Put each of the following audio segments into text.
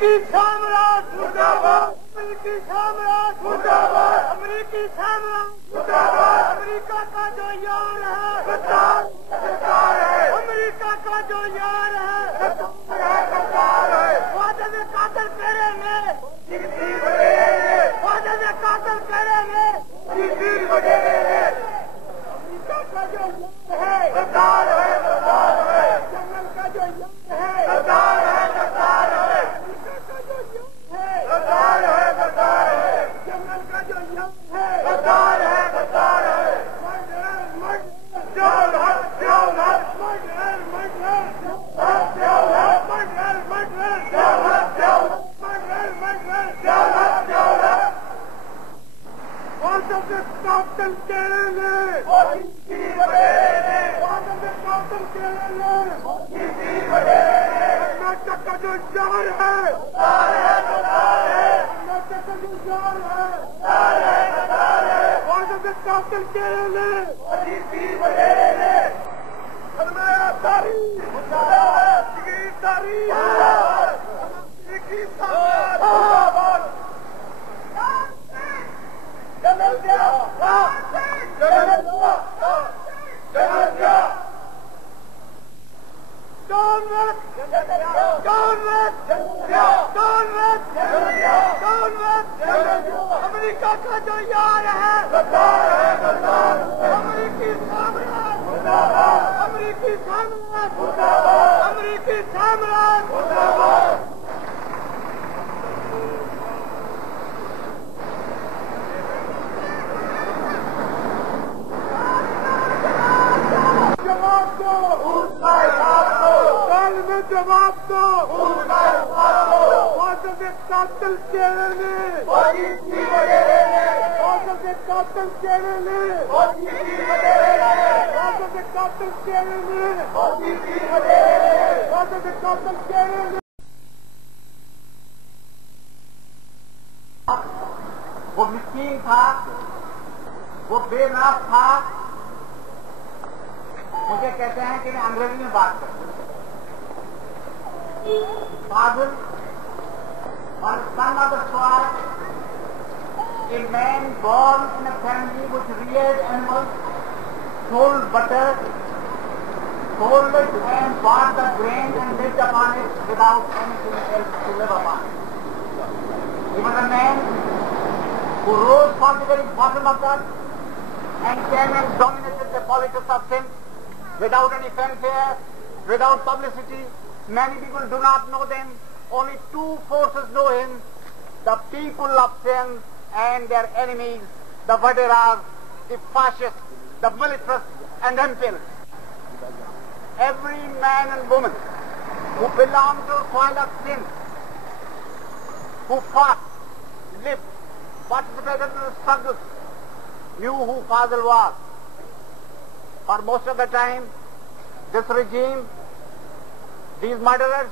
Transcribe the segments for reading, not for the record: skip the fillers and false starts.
अमरीकी साम्राज्य मुर्दाबाद, अमरीकी साम्राज्य मुर्दाबाद, अमरीकी साम्राज्य मुर्दाबाद, अमेरिका का जो यार है सरकार है, अमेरिका का जो यार है सरकार है, फादल कातल करेंगे, फादल कातल करेंगे, अमेरिका का जो है सरकार है, जंगल का जो है सरकार है, अमेरिका का जो है सरकार है, जंगल का जो है सरकार है, अमेरिका का जो यार है अमरीकी साम्राज्य, अमरीकी साम्राज्य, अमरीकी साम्राज्य। जवाब दो, कल में जवाब दो, कातल चेहरे कातल चेहरे कातल चेहरे वो मिस्कीन था, वो बेनाज था। मुझे कहते हैं कि मैं अंग्रेजी में बात करूं। फाजिल और son of the soil, a man born in a family which reared animals, sold butter, sold it and bought the grain and lived upon it without anything else to live upon. He was a man who rose from the very bottom of that and came and dominated the politics of sin without any fanfare, without publicity. Many people do not know them. Only two forces know him: the people of sin and their enemies, the Vaderas, the fascists, the militarists and imperialists. Every man and woman who belonged to the soil of sin, who fought, lived, participated in the struggle, knew who Fazil was. For most of the time, this regime, these murderers,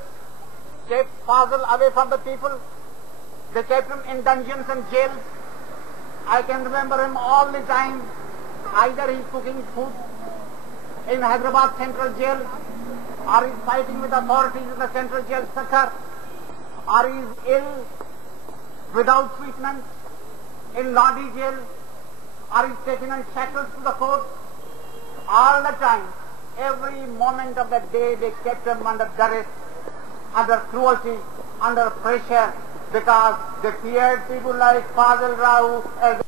kept Fazil away from the people. They kept him in dungeons and jails. I can remember him all the time. Either he's cooking food in Hyderabad Central Jail, or he's fighting with authorities in the Central Jail sector, or he's ill without treatment in Lodi Jail, or he's taken in shackles to the court. All the time, every moment of the day, they kept him under duress, under cruelty, under pressure, because they feared people like Fazil, Rahu, as